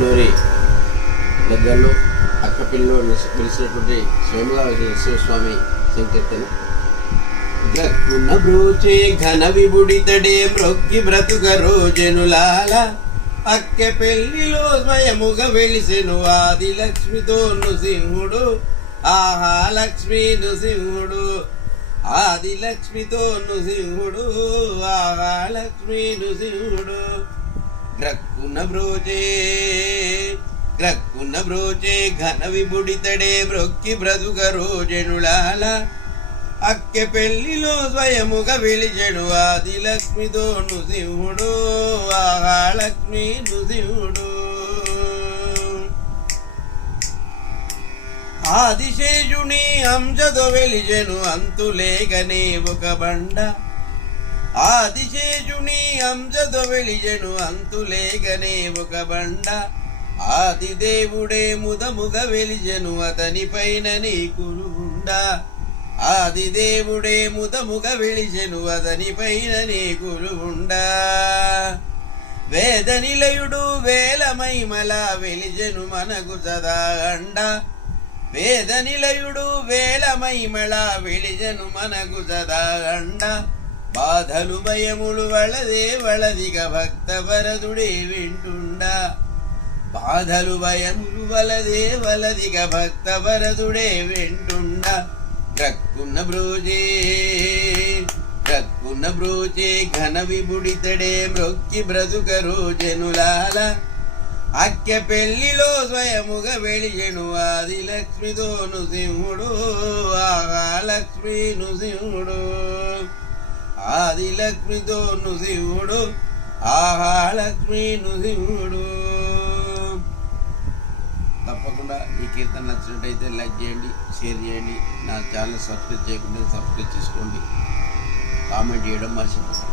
నూరి దగ్గరలో అక్కపిల్లో వెలిసినటువంటి స్వయంగా శివస్వామి సంకీర్తన. గక్కున బ్రోచే ఘన విబుడితడే మ్రొక్కి బ్రతుక రోజనులాల అక్కె పెళ్లిలో స్వయముగా వెలిసెను ఆది లక్ష్మితో నృసింహుడు. ఆహా లక్ష్మీ నృసింహుడు, ఆది లక్ష్మితో నృసింహుడు, ఆహా లక్ష్మీ నృసింహుడు. గ్రక్కున బ్రోచే ఘన విబుడితడే మ్రొక్కి బ్రతుక రోజనులాల అక్కె పెళ్లిలో స్వయముగా వెలిచెడు ఆది లక్ష్మితో నృసింహుడు, ఆహా లక్ష్మీ నృసింహుడు. ఆదిశేషుని అంశతో వెలిచెను అంతులేగనే ఒక బండ. ఆదిశేషుని అంశతో వెలిచెను అంతులేగనే ఒక బండ. ఆదిదేవుడే ముదముగా వెలిచెను అతని పైన నీ కురుండా. ఆదిదేవుడే ముదముగా వెలిచెను అతని పైన నీ కురుండా. వేద నిలయుడు వేల మహిమల వెలిచెను మనకు సదా అండ. వేద నిలయుడు వేల మహిమల వెలిచెను మనకు సదా అండ. బాధలు భయములు వలదే వలదిగ భక్త వరదుడే వింటుండా. బాధలు భయములు వలదే వలదిగ భక్త వరదుడే వింటుండా. గ్రక్కున బ్రోచే ఘన విబుడితడే మ్రొక్కి బ్రతుక రోజనులాల అక్కె పెళ్లిలో స్వయముగా వెలిచెను ఆది లక్ష్మితో నృసింహుడు, ఆహా లక్ష్మీ నృసింహుడు. ఆది లక్ష్మితో నృసింహుడు, ఆహా లక్ష్మీ నృసింహుడు. తప్పకుండా ఈ కీర్తన నచ్చినట్టయితే లైక్ చేయండి, షేర్ చేయండి. నా ఛానల్ సబ్స్క్రైబ్ చేయకుండా సబ్స్క్రైబ్ చేసుకోండి. కామెంట్ చేయడం మర్చిపోకండి.